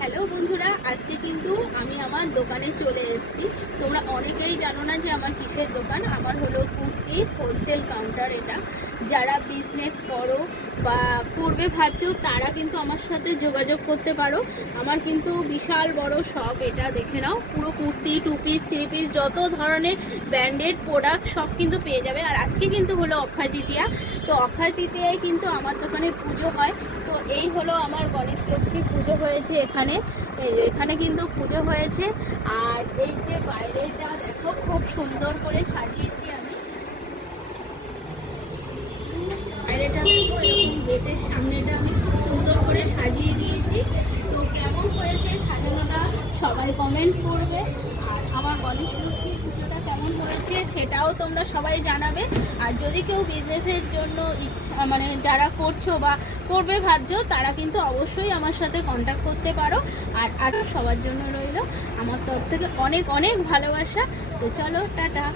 Hello বন্ধুরা, আজকে কিন্তু আমি আমার দোকানে চলে এসেছি। তোমরা অনেকেই জানো না যে আমার কিসের দোকান। আমার হলো কুর্তি হোলসেল কাউন্টার। এটা যারা বিজনেস করো বা করবে ভাবছো তারা কিন্তু আমার সাথে যোগাযোগ করতে পারো। আমার কিন্তু বিশাল বড় শপ, এটা দেখে নাও। পুরো kurti, two piece, three piece, যত ধরনের ব্র্যান্ডেড প্রোডাক্ট সব কিন্তু পেয়ে যাবে। আর আজকে কিন্তু হলো অক্ষয় তৃতীয়া। তো অক্ষয় তৃতীয়ায় কিন্তু আমার দোকানে পুজো হয়। তো এই হলো আমার গণেশ লক্ষ্মী পুজো হয়েছে এখানে। এখানে কিন্তু পুজো হয়েছে। আর এই যে বাইরেটা দেখো, খুব সুন্দর করে সাজিয়েছি আমি। বাইরেটা দেখো, এরকম গেটের সামনেটা আমি খুব সুন্দর করে সাজিয়ে দিয়েছি। তো কেমন হয়েছে সাজানোটা সবাই কমেন্ট করবে। আর আমার গণেশ লক্ষ্মী পুজোটা কেমন হয়েছে সেটাও তোমরা সবাই জানাবে। আর যদি কেউ বিজনেসের জন্য ইচ্ছা, মানে যারা করছো বা করবে ভাবছো, তারা কিন্তু অবশ্যই আমার সাথে কন্ট্যাক্ট করতে পারো। আর সবার জন্য রইল আমার তরফ থেকে অনেক অনেক ভালোবাসা। তো চলো, টাটা।